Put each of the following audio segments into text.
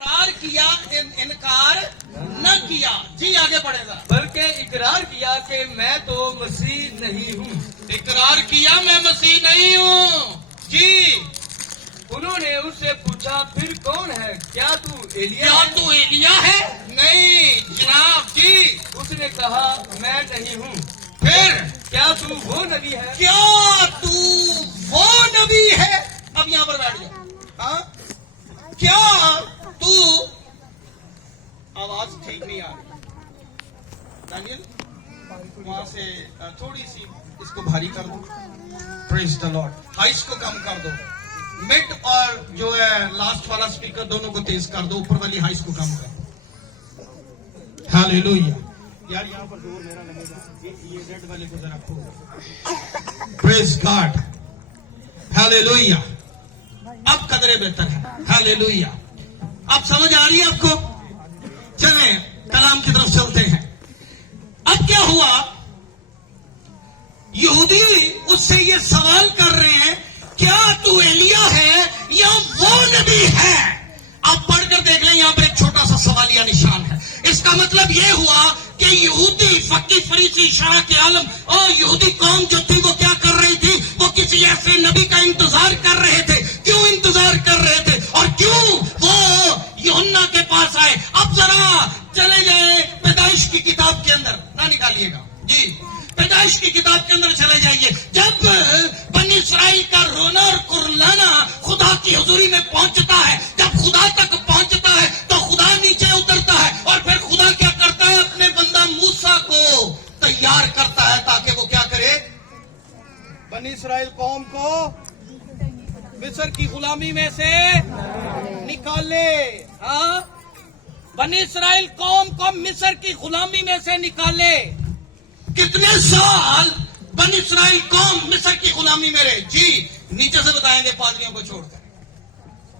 اقرار کیا انکار نہ کیا. جی آگے بڑھے گا. بلکہ اقرار کیا کہ میں تو مسیح نہیں ہوں. اقرار کیا میں مسیح نہیں ہوں. جی انہوں نے اس سے پوچھا پھر کون ہے؟ کیا تو ایلیا کیا ہے؟ تو ایلیا ہے؟ نہیں جناب. جی اس نے کہا میں نہیں ہوں. پھر کیا تو وہ نبی ہے؟ کیا تو وہ نبی ہے؟ اب یہاں پر بیٹھ جاؤ. ہاں کیا تو آواز ٹھیک نہیں آ رہی. دانیل وہاں سے تھوڑی سی اس کو بھاری کر دو. پریز دی لارڈ. ہائیس کو کم کر دو. مڈ اور جو ہے لاسٹ والا اسپیکر دونوں کو تیز کر دو. اوپر والی ہائیس کو کم کر دو. ہاللیلویا. یار یہاں پر زور میرا لگے گا. یہ ریڈ والے کو ذرا کھول دو. پریز گاڈ. ہاللیلویا. اب قدرے بہتر ہے. ہاللیلویا. اب سمجھ آ رہی ہے آپ کو؟ چلیں کلام کی طرف چلتے ہیں. اب کیا ہوا؟ یہودی اس سے یہ سوال کر رہے ہیں کیا تو ایلیا ہے یا وہ نبی ہے؟ آپ پڑھ کر دیکھ لیں. یہاں پر ایک چھوٹا سا سوالیہ نشان ہے. اس کا مطلب یہ ہوا کہ یہودی فقی فریسی شرح کے عالم اور یہودی قوم جو تھی وہ کیا کر رہی تھی؟ وہ کسی ایسے نبی کا انتظار کر رہے تھے. کیوں انتظار کر رہے تھے اور کیوں وہ یوحنا کے پاس آئے؟ اب ذرا چلے جائیں پیدائش کی کتاب کے اندر. نہ نکالیے گا. جی پیدائش کی کتاب کے اندر چلے جائیے. جب بنی اسرائیل کا رونا اور کرلانا خدا کی حضوری میں پہنچتا ہے، جب خدا تک پہنچتا ہے تو خدا نیچے اترتا ہے اور پھر خدا کیا کرتا ہے؟ اپنے بندہ موسیٰ کو تیار کرتا ہے تاکہ وہ کیا کرے؟ بنی اسرائیل قوم کو مصر کی غلامی میں سے نکالے. ہاں بنی اسرائیل قوم کو مصر کی غلامی میں سے نکالے. کتنے سال بنی اسرائیل قوم مصر کی غلامی میں رہے؟ جی نیچے سے بتائیں گے. پادریوں کو چھوڑ کر،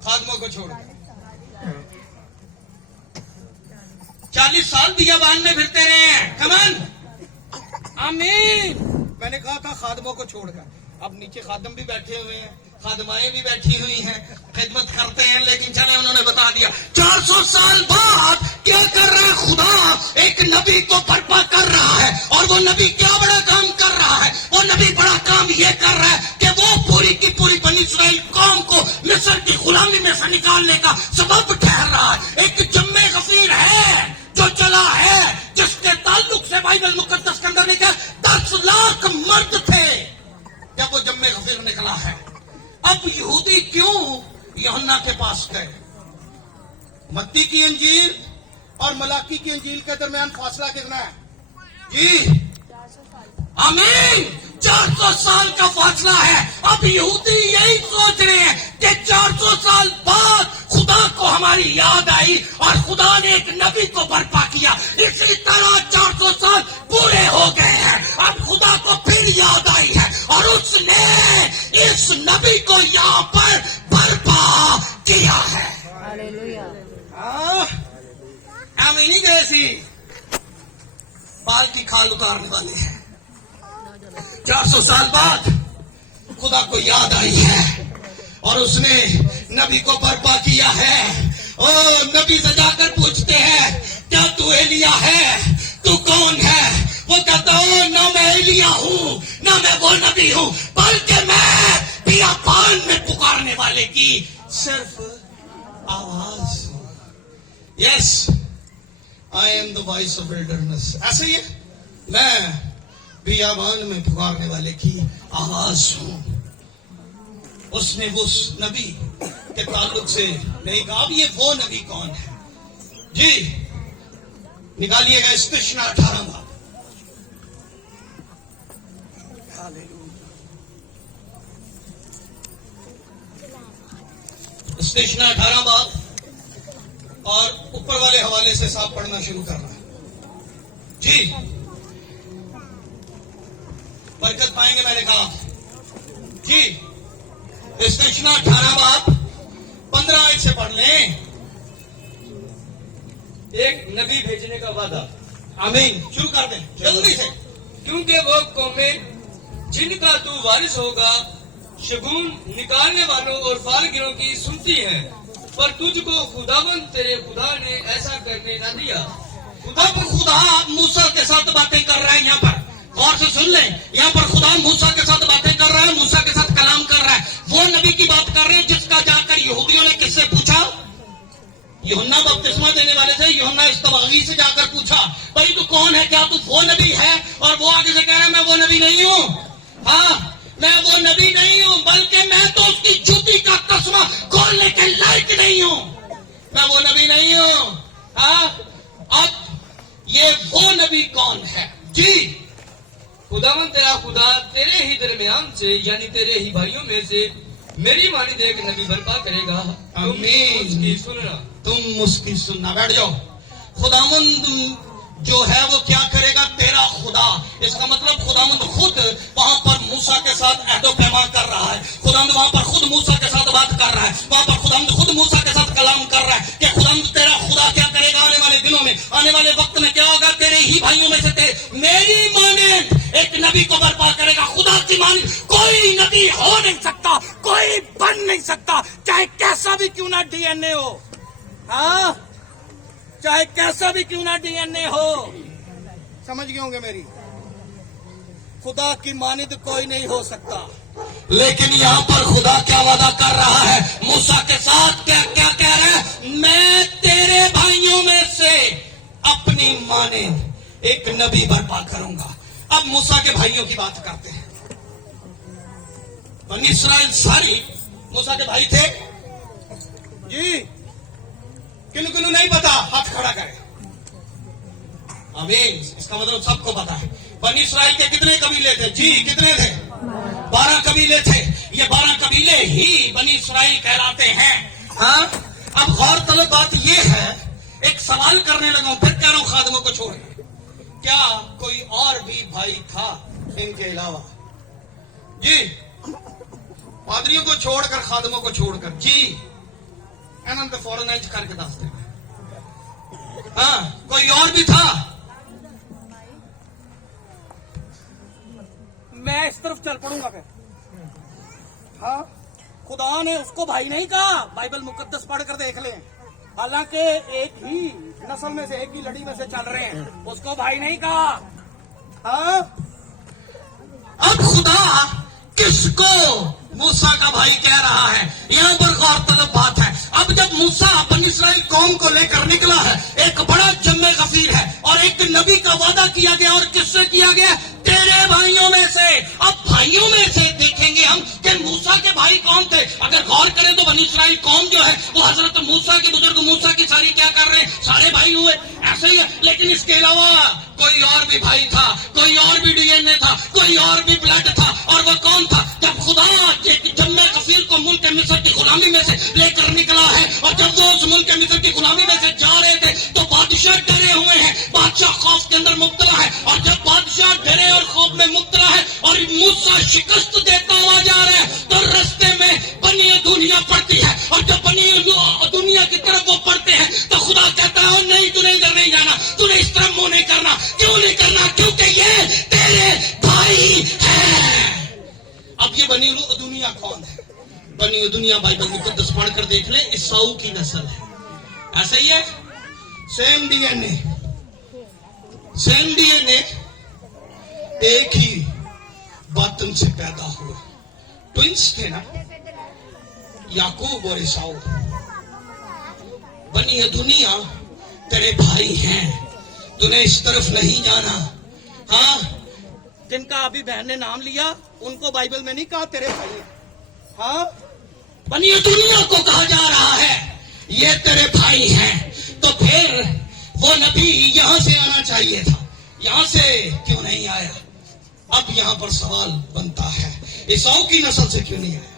خادموں کو چھوڑ کر 40 سال بیابان میں پھرتے رہے ہیں. کمان آمین. میں نے کہا تھا خادموں کو چھوڑ کر. اب نیچے خادم بھی بیٹھے ہوئے ہیں، خادمائیں بھی بیٹھی ہوئی ہیں، خدمت کرتے ہیں. لیکن چلے انہوں نے بتا دیا 400 سال بعد کیا کر رہا ہے خدا؟ ایک نبی کو برپا کر رہا ہے. اور وہ نبی کیا بڑا کام کر رہا ہے؟ وہ نبی بڑا کام یہ کر رہا ہے کہ وہ پوری کی پوری بنی اسرائیل قوم کو مصر کی غلامی میں سے نکالنے کا سبب ٹھہر رہا ہے. ایک جمع غفیر ہے جو چلا ہے، جس کے تعلق سے بائبل مقدس کے اندر لکھا 10 لاکھ مرد تھے جب وہ جمع غفیر نکلا ہے. اب یہودی کیوں یوحنا کے پاس گئے؟ متی کی انجیل اور ملاکی کی انجیل کے درمیان فاصلہ کتنا ہے؟ جی آمین. 400 سال کا فاصلہ ہے. اب یہودی یہی سوچ رہے ہیں کہ 400 سال بعد خدا کو ہماری یاد آئی اور خدا نے ایک نبی کو برپا کیا. اسی طرح 400 سال پورے ہو گئے ہیں. اب خدا کو پھر یاد آئی ہے اور اس نے اس نبی کو یہاں پر برپا کیا ہے. آمینی جیسی بال کی کھال اتارنے والے ہیں. 400 سال بعد خدا کو یاد آئی ہے اور اس نے نبی کو برپا کیا ہے. او نبی سے جا کر پوچھتے ہیں کیا تو ایلیا ہے؟ تو کون ہے؟ وہ کہتا ہوں نہ میں ایلیا ہوں نہ میں وہ نبی ہوں، بلکہ میں بیابان میں پکارنے والے کی صرف آواز ہوں. یس I am the voice of wilderness. ایسے ہی ہے، میں بیابان میں پکارنے والے کی آواز ہوں. اس نے اس نبی کے تعلق سے نہیں کہا. اب یہ وہ نبی کون ہے؟ جی نکالیے گا استشنا 18 باب. استشنا 18 باب اور اوپر والے حوالے سے صاحب پڑھنا شروع کرنا ہے. جی برکت پائیں گے. میں نے کہا جی استشنا 18 باب 15 آیت سے پڑھ لیں. ایک نبی بھیجنے کا وعدہ. آمین. شروع کر دیں جلدی سے. کیونکہ وہ قومیں جن کا تو وارث ہوگا شگون نکالنے والوں اور فارغوں کی سنتی ہیں पर तुझको खुदावंद तेरे खुदा ने ऐसा करने न दिया। अब खुदा मूसा के साथ बातें कर रहा है यहाँ पर, गौर से सुन लें। यहाँ पर खुदा मूसा के साथ बातें कर रहा है, मूसा के साथ कलाम कर रहा है। वो नबी की बात कर रहे हैं जिसका जाकर यहूदियों ने किससे पूछा? यूहन्ना बपतिस्मा देने वाले थे, यूहन्ना इस्तबागी से जाकर पूछा, भाई तू कौन है, क्या तू वो नबी है? और वो आगे से कह रहा है मैं वो नबी नहीं हूँ। हाँ, मैं वो नबी नहीं हूँ, बल्कि मैं तो उसकी जूती का तस्मा खोलने के लायक नहीं हूँ। मैं वो नबी नहीं हूँ। हाँ, अब ये वो नबी कौन है? जी, खुदावंद तेरा खुदा तेरे ही दरमियान से यानी तेरे ही भाइयों में से मेरी मानिंद एक नबी बर्पा करेगा। तुम आमीन। उसकी सुनना। तुम उसकी सुनना। बैठ जाओ। खुदावंद जो है वो क्या करेगा? तेरा खुदा। इसका मतलब खुदावंद खुद वहां पर मूसा के साथ अहदो पैमा कर रहा है। खुदावंद वहां पर खुद मूसा के साथ बात कर रहा है। वहां पर खुदावंद खुद मूसा के साथ कलाम कर रहा है कि खुदावंद तेरा खुदा क्या करेगा आने वाले दिनों में, आने वाले वक्त में क्या होगा? तेरे ही भाइयों में से मेरी मानिंद एक नबी को बर्पा करेगा। खुदा की मानिंद कोई नबी हो नहीं सकता, कोई बन नहीं सकता, चाहे कैसा भी क्यों ना डीएनए हो। हाँ, चाहे कैसा भी क्यों ना डीएनए हो। समझ गए होंगे मेरी? खुदा की मानिंद कोई नहीं हो सकता। लेकिन यहाँ पर खुदा क्या वादा कर रहा है मूसा के साथ? क्या क्या कह रहा है? मैं तेरे भाइयों में से अपनी मानिंद एक नबी बर्पा करूंगा। अब मूसा के भाइयों की बात करते हैं। बनी इस्राइल सारी मूसा के भाई थे जी। किन्नु किन्नु नहीं पता हाथ खड़ा करे। आमीन। इसका मतलब सबको पता है। बनी इस्राइल के कितने कबीले थे? जी, कितने थे? 12 कबीले थे। ये 12 कबीले ही बनी इस्राइल कहलाते हैं। हाँ, अब गौर तलब बात ये है, एक सवाल करने लगा हूं, फिर कह रहा हूं खादिमों को छोड़, क्या कोई और भी भाई था इनके अलावा? जी, पादरियों को छोड़कर, खादिमों को छोड़कर। जी, एनंत फॉरनाइज करके दस दे। हाँ, कोई और भी था? मैं इस तरफ चल पड़ूंगा फिर। हाँ, खुदा ने उसको भाई नहीं कहा। बाइबल मुकद्दस पढ़कर देख लें। हालांकि एक ही नस्ल में से, एक ही लड़ी में से चल रहे हैं, उसको भाई नहीं कहा। हाँ, अब खुदा किसको मूसा का भाई कह रहा है? यहाँ पर गौरतलब बात है। अब जब मूसा बनी इस्राइल कौम को लेकर निकला है, एक बड़ा जम्मे गफीर है और एक नबी का वादा किया गया। और किससे किया गया? तेरे भाइयों में से। अब भाइयों में से देखेंगे हम कि मूसा के भाई कौन थे। अगर गौर करें तो बनी इस्राइल कौम जो है वो हजरत मूसा की, बुजुर्ग मूसा की सारी क्या कर रहे हैं? सारे भाई हुए, ऐसे ही है। लेकिन इसके अलावा कोई और भी भाई था, कोई और भी डीएनए था, कोई और भी ब्लड था। और वो कौन था? जब खुदा एक जम्मे कफीर को मुल्क मिस्र की गुलामी में से लेकर निकला है, और जब वो उस मुल्क मिस्र की गुलामी में से जा रहे थे तो बादशाह डरे हुए हैं, बादशाह खौफ के अंदर मुब्तला है। और जब बादशाह डरे और खौफ में मुब्तला है और मूसा शिकस्त देता हुआ जा रहा है, तो रास्ते में बनी दुनिया पड़ती है। और जब बनी दुनिया की तरफ वो पड़ते हैं तो खुदा कहता है नहीं, तूने इधर नहीं जाना, तूने इस तरफ मुंह नहीं करना। क्यों नहीं करना? क्योंकि ये तेरे भाई है। अब ये बनी दुनिया कौन है? बनी दुनिया बाइबल मुकद्दस पढ़कर देख ले, ईसाऊ की नस्ल है। ऐसा ही है, सेम डीएनए, सेम डीएनए, एक ही बातन से पैदा हुए। ट्विंस थे ना, याकूब और ईसाऊ। बनी दुनिया तेरे भाई हैं, तूने इस तरफ नहीं जाना। हाँ, जिनका अभी बहन ने नाम लिया उनको बाइबल में नहीं कहा तेरे भाई। हाँ, बनी दुनिया को कहा जा रहा है ये तेरे भाई हैं। तो फिर वो नबी यहां से आना चाहिए था, यहां से क्यों नहीं आया? अब यहां पर सवाल बनता है, ईसाऊ की नस्ल से क्यों नहीं आया?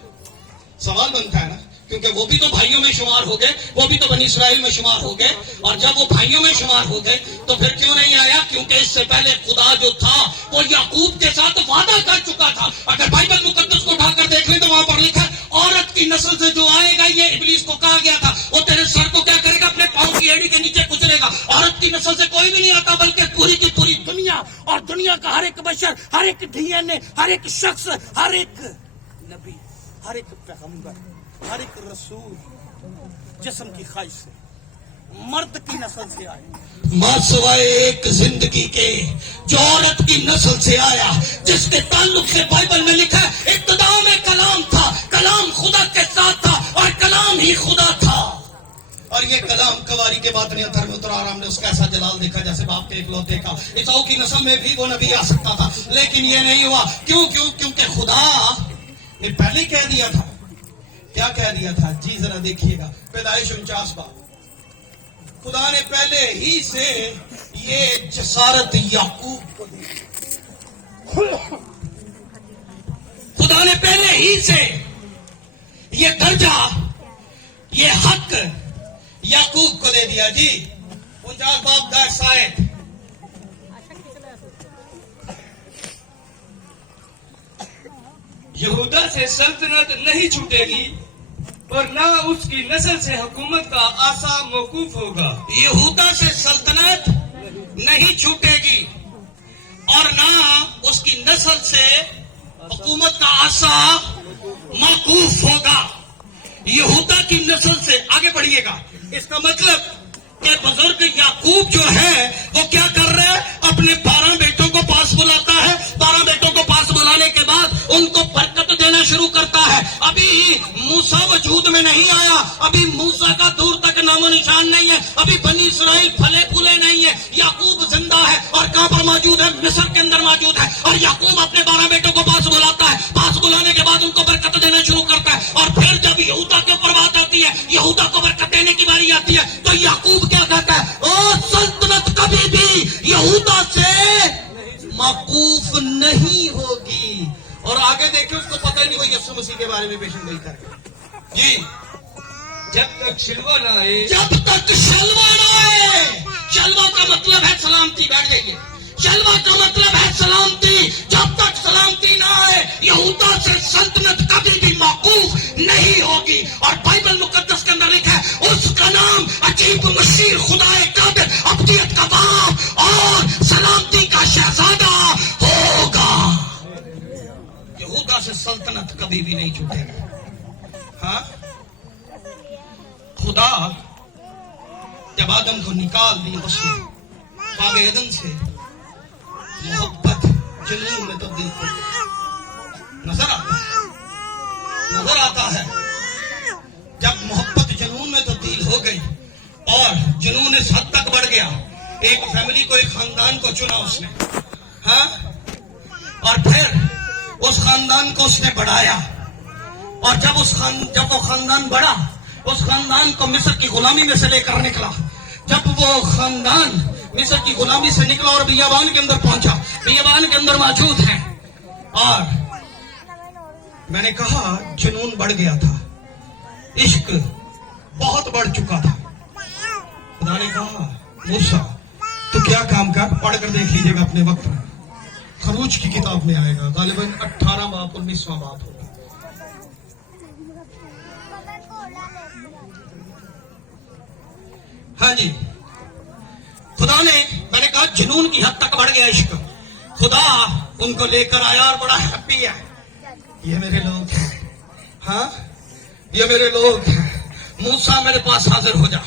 सवाल बनता है ना, क्योंकि वो भी तो भाइयों में शुमार हो गए, वो भी तो बनी इस्राइल में शुमार हो गए। और जब वो भाइयों में शुमार हो गए तो फिर क्यों नहीं आया? क्योंकि इससे पहले खुदा जो था वो याकूब के साथ वादा कर चुका था। अगर बाइबल मुकद्दस को उठाकर देख लें तो वहां पर लिखा है औरत की नस्ल से जो आएगा, ये इब्लीस को कहा गया था, वो तेरे सर को क्या करेगा? अपने पांव की एड़ी के नीचे कुचलेगा। औरत की नस्ल से कोई भी नहीं आता, बल्कि पूरी की पूरी दुनिया, और दुनिया का हर एक बशर, हर एक डीएनए, हर एक शख्स, हर एक नबी, हर एक पैगंबर, हर एक रसूल जिस्म की ख्वाहिश से, मर्द की नस्ल से आए। मां सवाए एक जिंदगी के जो औरत की नस्ल से आया, जिसके ताल्लुक से बाइबल में लिखा है इब्तिदा में कलाम था, कलाम खुदा के साथ था और कलाम ही खुदा था। और ये कलाम कवारी के बातनी अथर में उतरा और हमने उसका ऐसा जलाल देखा जैसे बाप के इकलौते का। ईसाऊ की नस्ल में भी वो नबी आ सकता था, लेकिन ये नहीं हुआ। क्योंकि खुदा ने पहले कह दिया था। क्या कह दिया था जी जरा देखिएगा, पैदाइश 49 बाब। खुदा ने पहले ही से ये जसारत याकूब को दी। खुदा ने पहले ही से ये दर्जा, ये हक याकूब को दे दिया जी। 49 बाब 10 आयत। यहूदा से सल्तनत नहीं छूटेगी और ना उसकी नस्ल से हुकूमत का आसा मौकूफ होगा। यहूदा से सल्तनत नहीं छूटेगी और ना उसकी नस्ल से हुकूमत का आसा मौकूफ होगा। यहूदा की नस्ल से आगे बढ़िएगा। इसका मतलब कि बुजुर्ग याकूब जो है वो क्या कर रहा है, अपने 12 बेटों को पास बुलाता है। 12 बेटों को पास बुलाने के बाद उनको बरकत देना शुरू करता है। अभी मूसा वजूद में नहीं आया, अभी मूसा का दूर तक नामो निशान नहीं है, अभी बनी इसराइल फले फूले नहीं है। याकूब जिंदा है और कहां पर मौजूद है, मिस्र के अंदर मौजूद है। और याकूब अपने 12 बेटों को पास बुलाता है। पास बुलाने के बाद उनको बरकत देना शुरू करता है। और फिर जब यहूदा के ऊपर बात आती है, यहूदा को बरकत देने की बारी आती है, तो याकूब क्या कहता है, ओ सल्तनत कभी भी यहूदा से मौकूफ नहीं होगी। और आगे देखिए, उसको पता नहीं वो यीशु मसीह के बारे में पेशन नहीं कर जी। जब तक शिलवा ना आए, जब तक शलवा ना आए। शलवा का मतलब है सलामती। बैठ जाइए। शलवा का मतलब है सलामती। जब तक सलामती ना आए, यहूदा से सल्तनत कभी भी मौकूफ नहीं होगी। और बाइबल मुकद्दस के अंदर लिखा है, उसका नाम अजीब मशीर, खुदाए कादिर, अब्दियत का बाप और सलामती का शहजादा होगा। यहूदा से सल्तनत कभी भी नहीं छूटेगा। हाँ, खुदा जब आदम को निकाल दिया उसने बागे एदन से, मोहब्बत जुनून में तब्दील हो गई। नजर आता है जब मोहब्बत जुनून में तब्दील हो गई और जुनून इस हद तक बढ़ गया, एक फैमिली को, एक खानदान को चुना उसने। हाँ, और फिर उस खानदान को उसने बढ़ाया। और जब वो खानदान बढ़ा, उस खानदान को मिस्र की गुलामी में से लेकर निकला। जब वो खानदान मिस्र की गुलामी से निकला और बियाबान के अंदर पहुंचा, बियाबान के अंदर मौजूद है। और मैंने कहा जुनून बढ़ गया था, इश्क बहुत बढ़ चुका था। खुदा ने कहा, मूसा तो क्या काम कर, पढ़कर देख लीजिएगा अपने वक्त में, खरूज की किताब में आएगा, गालिबन 18 बाब 19वां बाब होगा। हाँ जी, खुदा ने, मैंने कहा जुनून की हद तक बढ़ गया इश्क। खुदा उनको लेकर आया और बड़ा हैप्पी है, ये मेरे लोग हैं। हाँ, ये मेरे लोग हैं। मूसा मेरे पास हाजिर हो जा।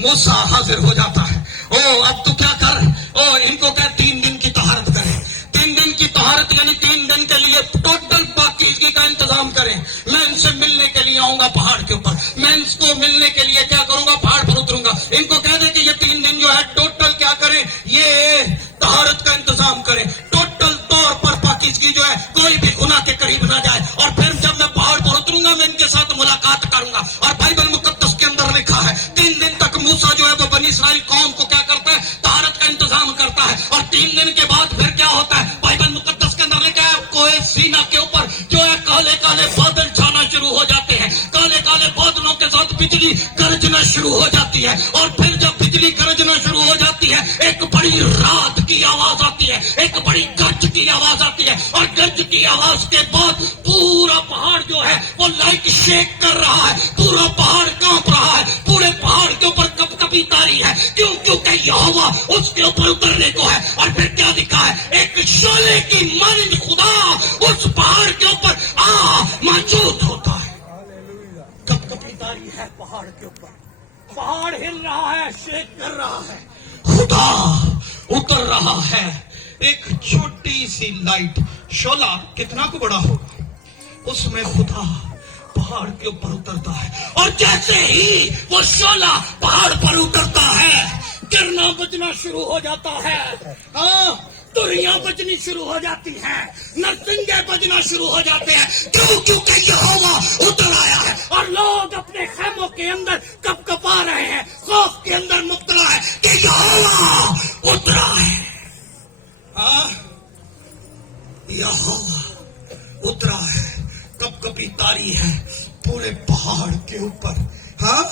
मूसा हाजिर हो जाता है। ओ अब तू क्या कर, ओ इनको कह 3 दिन की तहारत करें। 3 दिन की तहारत यानी 3 दिन के लिए टोटल पाकीज़गी का इंतजाम करें। मैं इनसे मिलने के लिए आऊंगा पहाड़ के ऊपर, मैं इनको मिलने के लिए क्या करूंगा, पहाड़ पर उतरूंगा। इनको कह दे कि ये 3 दिन जो है टोटल क्या करें, ये तहारत का इंतजाम करें। टोटल तौर पर पाकीज़गी जो है, कोई भी गुनाह के करीब ना जाए। और फिर जब मैं पहाड़ पर उतरूंगा, मैं इनके साथ मुलाकात करूंगा। और बाइबल मुकद्दस के अंदर लिखा है, 3 दिन तक मूसा जो है वो बनी इसराइल कौम को क्या करता है, तहारत का इंतजाम करता है। और 3 दिन के बाद फिर क्या होता है, बाइबल मुकद्दस के अंदर लिखा है, कोई सीना के ऊपर जो है काले काले बादल छाना शुरू हो जाते हैं। काले काले बादलों के साथ बिजली गरजना शुरू हो जाती है। और फिर जब बिजली गरजना शुरू हो जाती है, एक बड़ी रात की आवाज आती है, एक बड़ी गर्ज की आवाज आती है। और गर्ज की आवाज के बाद पूरा पहाड़ जो है वो लाइक शेक कर रहा है, पूरा पहाड़ कांप रहा है, पूरे पहाड़ के ऊपर कपकपी तारी है। क्यों? क्योंकि यहोवा उसके ऊपर उतरने को है। और फिर क्या लिखा है, एक शोले की मानिंद खुदा उस पहाड़ के ऊपर मौजूद होता है। कपकपी तारी है पहाड़ के ऊपर। पहाड़ हिल रहा है, शेक कर रहा है। खुदा उतर रहा है। एक छोटी सी लाइट, शोला कितना को बड़ा होगा, उसमें खुदा पहाड़ के ऊपर उतरता है, और जैसे ही वो शोला पहाड़ पर उतरता है, गिरना बजना शुरू हो जाता है। हाँ, तुरियां बजनी शुरू हो जाती हैं, नरसिंगे बजना शुरू हो जाते हैं। क्यों? क्योंकि यहोवा उतर आया है। और लोग अपने खेमों के अंदर कपकपा रहे हैं, खौफ के अंदर मुब्तला है। कि यहोवा उतरा है। हाँ, यहोवा उतरा है। कपकपी तारी है पूरे पहाड़ के ऊपर। हाँ,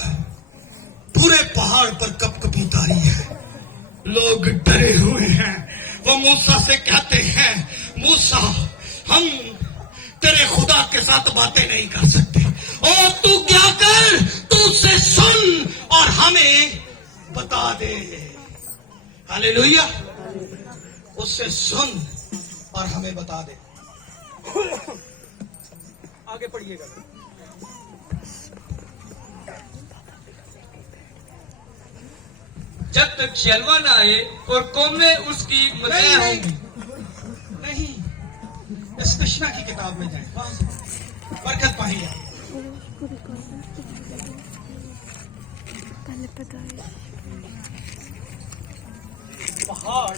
पूरे पहाड़ पर कपकपी तारी है। लोग डरे हुए हैं। वो मूसा से कहते हैं, मूसा, हम तेरे खुदा के साथ बातें नहीं कर सकते, और तू क्या कर, तू उसे सुन और हमें बता दे। हालेलुया। उससे सुन और हमें बता दे। आगे पढ़िएगा। जब तक शलवा न आए और कौमें उसकी मदद होंगी। नहीं, इस कृष्णा की किताब में जाए, वहां से बरकत पाएंगे। पहाड़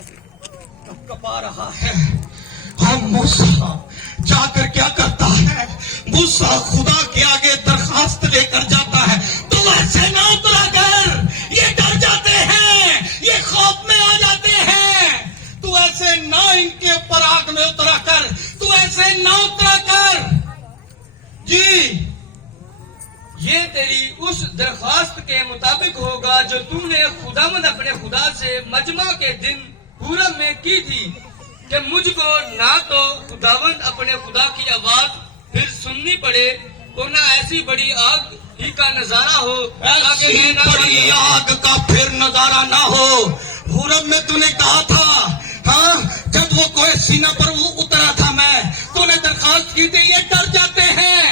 कपा रहा है। हम मूसा जाकर क्या करता है, मूसा खुदा के आगे दरखास्त लेकर जाता है, तू ऐसे ना उतरा कर। ये डर जाते हैं, ये खौफ में आ जाते हैं। तू ऐसे ना इनके ऊपर आग में उतरा कर, तू ऐसे ना उतरा कर। जी, ये तेरी उस दरख्वास्त के मुताबिक होगा जो तूने खुदावंद अपने खुदा से मजमा के दिन पूरब में की थी, कि मुझको ना तो खुदावंद अपने खुदा की आवाज फिर सुननी पड़े, और ना ऐसी बड़ी आग ही का नजारा हो, ताकि ऐसी मैं ना बड़ी मरूं। आग का फिर नजारा ना हो। पूरब में तूने कहा था, हाँ, जब वो कोई सीना पर वो उतरा था, मैं तूने दरखास्त की थी। ये डर जाते हैं,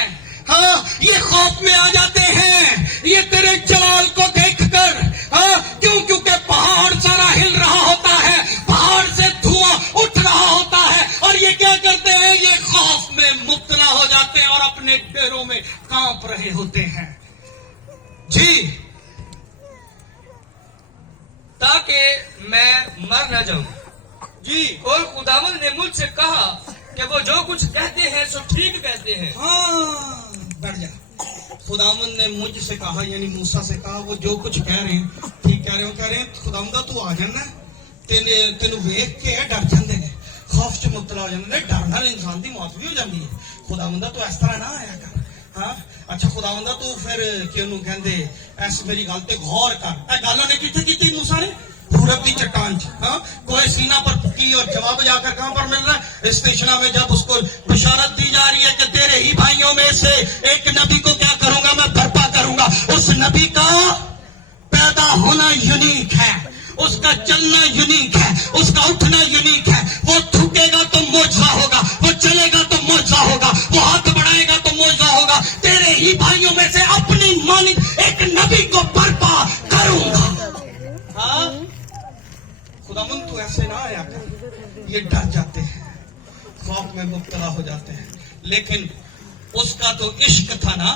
हाँ, ये खौफ में आ जाते हैं, ये तेरे जलाल को देखकर। हाँ, क्यों? क्योंकि पहाड़ सारा हिल रहा होता है, पहाड़ से धुआं उठ रहा होता है, और ये क्या करते हैं, ये खौफ में मुब्तला हो जाते हैं और अपने पैरों में कांप रहे होते हैं। जी, ताकि मैं मर न जाऊं। जी, और खुदावंद ने मुझसे कहा कि वो जो कुछ कहते हैं सो ठीक कहते हैं। हाँ, बढ़ जा। खुदावंद ने मुझसे कहा, यानी मूसा से कहा, वो जो कुछ कह रहे हैं ठीक कह रहे हो, कह रहे हैं खुदावंदा तू आ जाना, तेन वेख के डर जाते हैं, खौफ च मुब्तला हो जाते हैं। डर नाल इंसान की मौत भी हो जाती है। खुदावंदा तू इस तरह ना आया कर। हाँ, अच्छा खुदावंदा तू फिर क्यों कहते ऐस मेरी गल ते गौर कर। गल उन्हें कितने की मूसा ने? पूरब की चट्टान च। हाँ, कोई सीना पर की, और जवाब जाकर कहां पर मिल रहा है? इस तिशना में जब उसको बशारत दी जा रही है कि तेरे ही भाइयों में से एक नबी को क्या करूंगा, मैं बर्पा करूंगा। उस नबी का पैदा होना यूनिक है, उसका चलना यूनिक है, उसका उठना यूनिक है। वो थूकेगा तो मोजा होगा, वो चलेगा तो मोजा होगा, वो हाथ बढ़ाएगा तो मोजा होगा। तेरे ही भाइयों में से अपनी मानिक एक नबी को बर्पा करूंगा। हाँ, खुदावंद तू ऐसे ना आया कर। ये डर जाते हैं, खौफ में मुब्तला हो जाते हैं। लेकिन उसका तो इश्क था ना,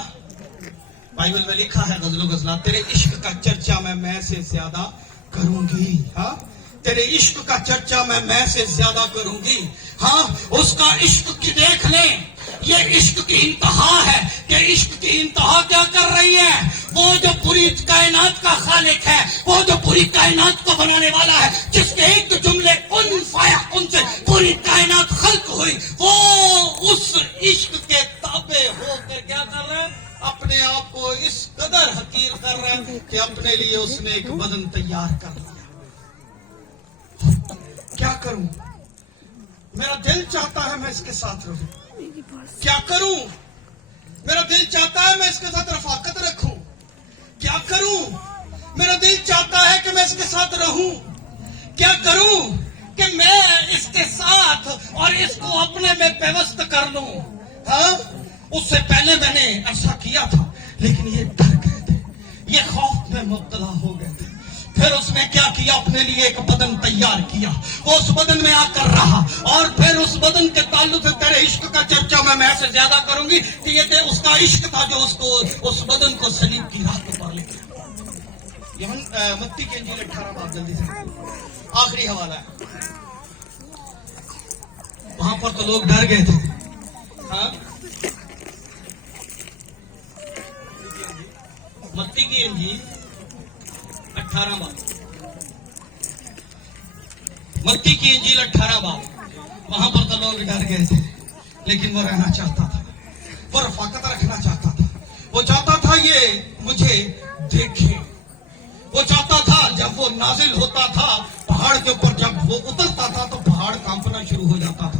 बाइबल में लिखा है गजलो गजला, तेरे इश्क का चर्चा मैं से ज्यादा करूंगी। हाँ, तेरे इश्क का चर्चा मैं से ज्यादा करूंगी। हाँ, उसका इश्क की देख लें, ये इश्क की इंतहा है। कि इश्क की इंतहा क्या कर रही है? वो जो पूरी कायनात का खालिक है, वो जो पूरी कायनात को बनाने वाला है, जिसके एक जुमले उन फाया उनसे पूरी कायनात खल्क हुई, वो उस इश्क के ताबे होकर क्या कर रहा है? अपने आप को इस कदर हकीर कर रहा है कि अपने लिए उसने एक बदन तैयार कर लिया। क्या करूं? मेरा दिल चाहता है मैं इसके साथ रहूं। क्या करूं? मेरा दिल चाहता है मैं इसके साथ रफाकत रखूं। क्या करूं? मेरा दिल चाहता है कि मैं इसके साथ रहूं। क्या करूं कि मैं इसके साथ और इसको अपने में पेवस्त कर लूं। हाँ, उससे पहले मैंने ऐसा किया था, लेकिन ये डर गए थे, یہ خوف میں مبتلا ہو گئے تھے. پھر اس نے کیا کیا؟ اپنے لیے ایک بدن تیار کیا. وہ اس بدن میں آ کر رہا اور پھر اس بدن کے تعلق سے تیرے عشق کا چرچا میں ایسے زیادہ کروں گی کہ یہ اس کا عشق تھا جو اس بدن کو صلیب کی راہ پر لے گیا. یہ متی کی انجیل 18 باب جلدی سے آخری حوالہ ہے. وہاں پر تو لوگ ڈر گئے تھے. ہاں متی کی انجیل 18 باب. متی کی انجیل 18 باب. وہاں پر تو لوگ ڈر گئے تھے لیکن وہ رہنا چاہتا تھا. وہ رفاقت رکھنا چاہتا تھا. وہ چاہتا تھا یہ مجھے دیکھے. وہ چاہتا تھا جب وہ نازل ہوتا تھا پہاڑ کے اوپر، جب وہ اترتا تھا تو پہاڑ کانپنا شروع ہو جاتا تھا.